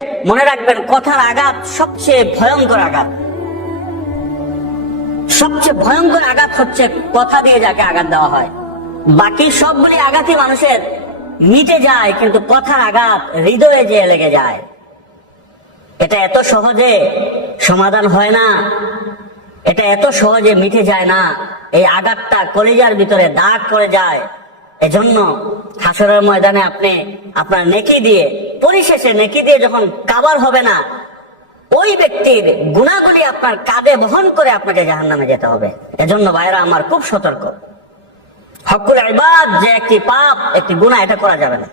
মনে রাখবেন, কথার আঘাত সবচেয়ে ভয়ঙ্কর আঘাত। সবচেয়ে ভয়ঙ্কর আঘাত হচ্ছে কথা দিয়ে যাকে আঘাত দেওয়া হয়। বাকি সবগুলি আঘাতই মানুষের মিটে যায়, কিন্তু কথার আঘাত হৃদয়ে যেয়ে লেগে যায়। এটা এত সহজে সমাধান হয় না, এটা এত সহজে মিটে যায় না। এই আঘাতটা কলিজার ভিতরে দাগ পড়ে যায়। এজন্য হাসরের ময়দানে আপনি আপনার নেকি দিয়ে, পরিশেষে নেকি দিয়ে যখন কাবার হবে না, ওই ব্যক্তির গুনাহগুলি আপনার কাঁধে বহন করে আপনাকে জাহান্নামে যেতে হবে। এজন্য ভাইরা আমার, খুব সতর্ক। হকুল ইবাদ যে একটি পাপ, একটি গুনাহ, এটা করা যাবে না।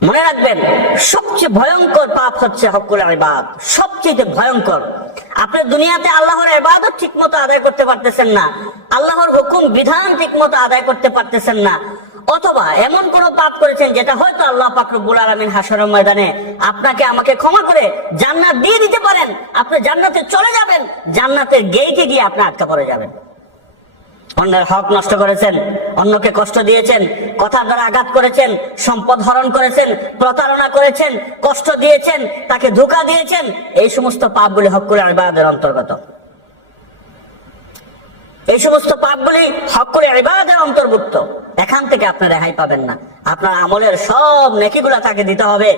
মনে রাখবেন, সবচেয়ে ভয়ঙ্কর পাপ হচ্ছে হকুল ইবাদ, সবচেয়ে ভয়ঙ্কর। আপনি দুনিয়াতে আল্লাহর ইবাদত ঠিক মতো আদায় করতে পারতেছেন না, আল্লাহর হুকুম বিধান ঠিক মতো আদায় করতে পারতেছেন না, অথবা এমন কোন পাপ করেছেন যেটা হয়তো আল্লাহ পাক রব্বুল আলামিন হাসরের ময়দানে আপনাকে আমাকে ক্ষমা করে জান্নাত দিয়ে দিতে পারেন। আপনি জান্নাতে চলে যাবেন, জান্নাতের গেইটে গিয়ে আপনি আটকা পড়ে যাবেন। অন্যের হক নষ্ট করেছেন, অন্যকে কষ্ট দিয়েছেন, কথার দ্বারা আঘাত করেছেন, সম্পদ হরণ করেছেন, প্রতারণা করেছেন, কষ্ট দিয়েছেন, তাকে ধোঁকা দিয়েছেন, এই সমস্ত পাপগুলি হকুল ইবাদের অন্তর্গত। এই সমস্ত পাপগুলি হকুল ইবাদের অন্তর্ভুক্ত। এখান থেকে আপনি রেহাই পাবেন না। আপনার আমলের সব নেকিগুলা তাকে দিতে হবে,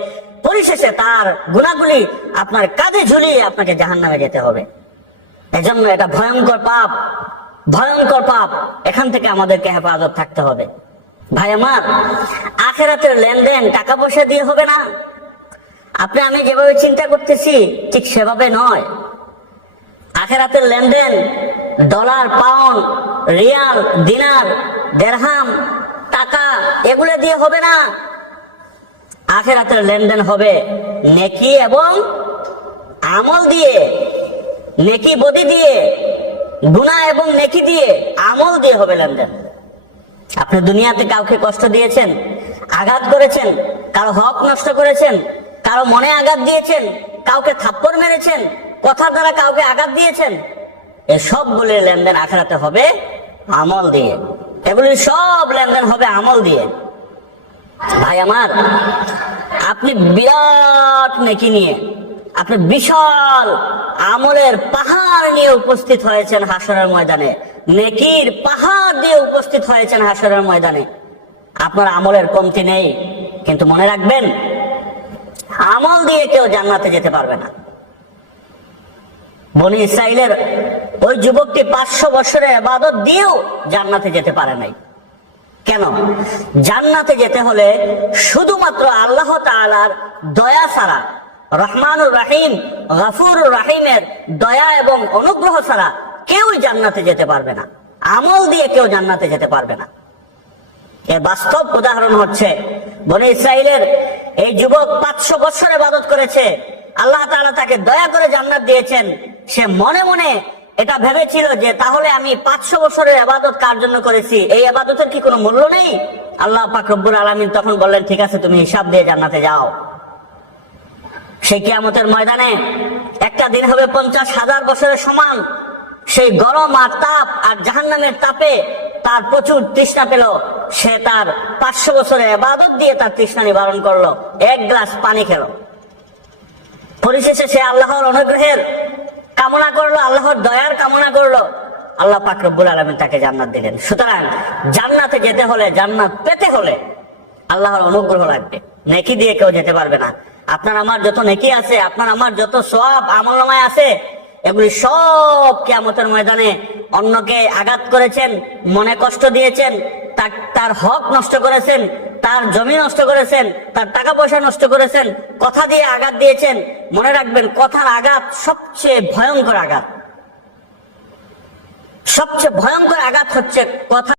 পরিশেষে তার গুনাহগুলি আপনার কাঁধে ঝুলিয়ে আপনাকে জাহান্নামে যেতে হবে। এজন্য এটা ভয়ঙ্কর পাপ, ভয়ঙ্কর পাপ। এখান থেকে আমাদেরকে হেফাজত থাকতে হবে। ভাই আমার, আখিরাতের লেনদেন টাকা পয়সা দিয়ে হবে না। আপনি আমি যেভাবে চিন্তা করতেছি ঠিক সেভাবে নয়। আখিরাতের লেনদেন ডলার, পাউন্ড, রিয়াল, দিনার, দিরহাম, টাকা, এগুলো দিয়ে হবে না। আখিরাতের লেনদেন হবে নেকি এবং আমল দিয়ে, নেকি বদি দিয়ে, গুনাহ এবং নেকি দিয়ে, আমল দিয়ে হবে লেনদেন। আপনি দুনিয়াতে কাউকে কষ্ট দিয়েছেন, আঘাত করেছেন, কারো হক নষ্ট করেছেন, কারো মনে আঘাত দিয়েছেন, কাউকে থাপ্পড় মেরেছেন, কথার দ্বারা কাউকে আঘাত দিয়েছেন, এই সবগুলির লেনদেন আখিরাতে হবে আমল দিয়ে। এগুলির সব লেনদেন হবে আমল দিয়ে। ভাই আমার, আপনি বিরাট নেকি নিয়ে, আপনি বিশাল আমলের পাহাড় নিয়ে উপস্থিত হয়েছেন হাসরের ময়দানে, নেকির পাহাড় দিয়ে উপস্থিত হয়েছেন হাসরের ময়দানে। আপনার আমলের কমতি নেই, কিন্তু মনে রাখবেন, আমল দিয়ে কেউ জান্নাতে যেতে পারবে না। বনি ইসরাইলের ওই যুবকটি 500 বছরের ইবাদত দিয়েও জান্নাতে যেতে পারে নাই। কেন? জান্নাতে যেতে হলে শুধুমাত্র আল্লাহ তাআলার দয়া ছাড়া, রহমানুর রহিম, গফুরুর রহিমের দয়া এবং অনুগ্রহ ছাড়া কেউই জান্নাতে যেতে পারবে না। আমল দিয়ে কেউ জান্নাতে যেতে পারবে না। এর বাস্তব উদাহরণ হচ্ছে, বনি ইসরাইলের এই যুবক 500 বছর ইবাদত করেছে, আল্লাহ তাআলা তাকে দয়া করে জান্নাত দিয়েছেন। সে মনে মনে এটা ভেবেছিল যে তাহলে আমি 500 বছরের ইবাদত কার জন্য করেছি, এই ইবাদতের কি কোনো মূল্য নেই? আল্লাহ পাক রব্বুল আলামিন তখন বললেন, ঠিক আছে, তুমি হিসাব দিয়ে জান্নাতে যাও। সেই কিয়ামতের ময়দানে একটা দিন হবে 50,000 বছরের সমান। সেই গরম আর তাপ আর জাহান্নামের তাপে তার প্রচুর তৃষ্ণা পেল। সে তার 500 বছরের ইবাদত দিয়ে তার তৃষ্ণা নিবারণ করলো, এক গ্লাস পানি খেলো। পরিশেষে সে আল্লাহর অনুগ্রহের কামনা করলো, আল্লাহর দয়ার কামনা করলো, আল্লাহ পাক রব্বুল আলামিন তাকে জান্নাত দিলেন। সুতরাং জান্নাতে যেতে হলে, জান্নাত পেতে হলে আল্লাহর অনুগ্রহ লাগবে, নেকি দিয়ে কেউ যেতে পারবে না। আপনার আমার যত নেকি আছে, আপনার আমার যত সওয়াব আমলনামায় আছে, এগুলি সব কিয়ামতের ময়দানে অন্যকে আঘাত করেছেন, মনে কষ্ট দিয়েছেন, তার হক নষ্ট করেছেন, তার জমি নষ্ট করেছেন, তার টাকা পয়সা নষ্ট করেছেন, কথা দিয়ে আঘাত দিয়েছেন। মনে রাখবেন, কথার আঘাত সবচেয়ে ভয়ঙ্কর আঘাত। সবচেয়ে ভয়ঙ্কর আঘাত হচ্ছে কথা।